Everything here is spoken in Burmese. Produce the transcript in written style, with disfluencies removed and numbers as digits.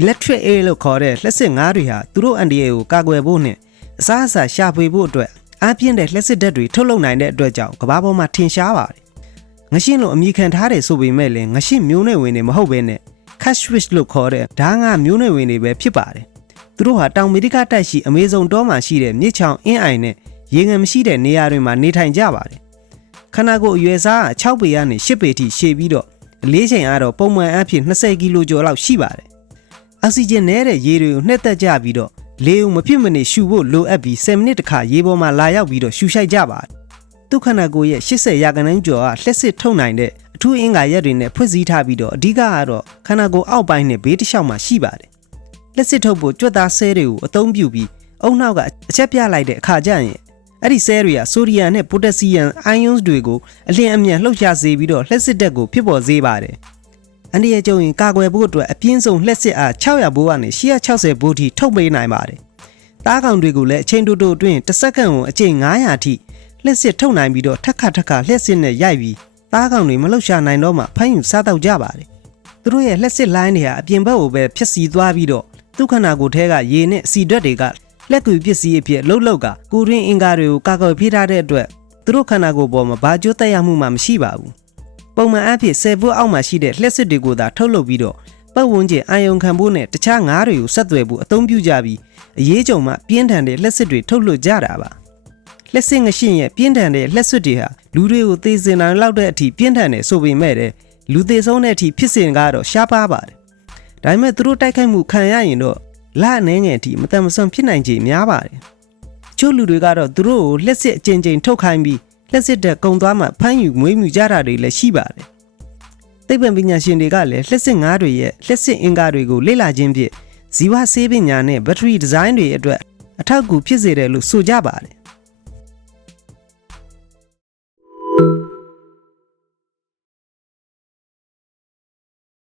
electric eel လို့ခေါ်တဲ့လက်စစ်ငါးတွေဟာသူတို့အန်ဒီယေကိုကာကွယ်ဖို့နဲ့အစားအစာရှာဖွေဖို့အတွက်အားပြင်းတဲ့လက်စစ်ဓာတ်တွေထုတ်လုပ်နိုင်တဲ့အတွက်ကြောင့်ကမ္ဘာပေါ်မှာထင်ရှားပါတယ်ငရှင်းလိုအမိခံထားတယ်ဆိုပေမဲ့လည်းငရှင်းမျိုးနွယ်ဝင်တွေမဟုတ်ဘဲနဲ့ catfish လို့ခေါ်တဲ့ဓာငါမျိုးနွယ်ဝင်တွေပဲဖြစ်ပါတယ်သူတို့ဟာတောင်အမေရိကတိုက်ရှိအမေဇုန်တောမှာရှိတဲ့မြစ်ချောင်းအင်းအိုင်နဲ့ရေငန်မရှိတဲ့နေရာတွေမှာနေထိုင်ကြပါတယ်ခန္ဓာကိုယ်အရွယ်စားက6ပေကနေ10ပေထိရှည်ပြီးတော့အလေးချိန်အားတော့ပုံမှန်အဖြစ်20ကီလိုကျော်လောက်ရှိပါတယ်အောက်ဆီဂျင်နည်းတဲ့ရေတွေကိုနှက်သက်ကြပြီးတော့လေုံမဖြစ်မနေရှူဖို့လိုအပ်ပြီး10မိနစ်တခါရေပေါ်မှာလာရောက်ပြီးတော့ရှူရှိုက်ကြပါတယ်သူခန္ဓာကိုယ်ရဲ့80%ကျော်ကလက်စစ်ထုတ်နိုင်တဲ့အထူးအင်္ဂါရက်တွေနဲ့ဖွဲ့စည်းထားပြီးတော့အဓိကကတော့ခန္ဓာကိုယ်အောက်ပိုင်းနဲ့ဘေးတစ်လျှောက်မှာရှိပါတယ်လက်စစ်ထုတ်ဖို့ကြွက်သားဆဲတွေကိုအသုံးပြုပြီးအုံနောက်ကအချက်ပြလိုက်တဲ့အခါကျရင်အဲ့ဒီဆဲတွေကဆိုဒီယမ်နဲ့ပိုတက်ဆီယမ်အိုင်ယွန်းတွေကိုအလျင်အမြန်လှုပ်ရှားစေပြီးတော့လက်စစ်ဓာတ်ကိုဖြစ်ပေါ်စေပါတယ်အန်ဒီရဲ့ကျုံရင်ကာကွယ်ဖို့အတွက်အပြင်းဆုံးလက်စစ်အား600ဘိုးကနေ860ဘိုးထိထုတ်ပေးနိုင်ပါတယ်တားကောင်တွေကိုလည်းအချိန်တိုတိုအတွင်းတစ်စက္ကန့်ကိုအချိန်900ထိလက်စစ်ထုတ်နိုင်ပြီးတော့ထက်ခါလက်စစ်နဲ့ရိုက်ပြီးတားကောင်တွေမလှုပ်ရှားနိုင်တော့မှဖမ်းယူစားတော့ကြပါတယ်သူတို့ရဲ့လက်စစ်လိုင်းတွေဟာအပြင်ဘက်ကိုပဲဖြတ်စီသွားပြီးတော့သူ့ခန္ဓာကိုယ်ထဲကရေနဲ့စီဓာတ်တွေကလက်ကူပစ္စည်းအဖြစ်လှုပ်လောက်ကကိုရင်းအင်္ဂါတွေကိုကာကွယ်ပေးထားတဲ့အတွက်သူတို့ခန္ဓာကိုယ်ပေါ်မှာဘာကျိုးသက်ရောက်မှုမှမရှိပါဘူးပုံမှန်အဖြစ်10ฟุตအောက်မှာရှိတဲ့လက်စစ်တွေကိုသာထုတ်လုပ်ပြီးတော့ပတ်ဝန်းကျင်အာယုံခံဖို့နဲ့တခြားငါးတွေကိုဆက်သွယ်ဖို့အသုံးပြုကြပြီးအရေးကြုံမှပြင်းထန်တဲ့လက်စစ်တွေထုတ်လွှတ်ကြတာပါလက်စစ်ငရှင်းရဲ့ပြင်းထန်တဲ့လက်စစ်တွေဟာလူတွေကိုသေစေနိုင်လောက်တဲ့အထိပြင်းထန်တယ်ဆိုပေမဲ့လူသေဆုံးတဲ့အထိဖြစ်စဉ်ကတော့ရှားပါပါတယ်ဒါပေမဲ့သူတို့တိုက်ခိုက်မှုခံရရင်တော့လအနေငယ်အထိမတန်မဆွမ်းဖြစ်နိုင်ခြေများပါတယ်ချို့လူတွေကတော့သူတို့ကိုလက်စစ်အကျဉ်းချင်းထုတ်ခိုင်းပြီးလက်စစ်တဲ့ကုံသွားမှဖမ်းယူမွေးမြူကြတာတွေလည်းရှိပါတယ်သိပ္ပံပညာရှင်တွေကလည်းလက်စစ်ငါးတွေရဲ့လက်စစ်အင်္ဂါတွေကိုလေ့လာခြင်းဖြင့်ဇီဝဆေးပညာနဲ့ဘက်ထရီဒီဇိုင်းတွေအတွက်အထောက်အကူဖြစ်စေတယ်လို့ဆိုကြပါတယ်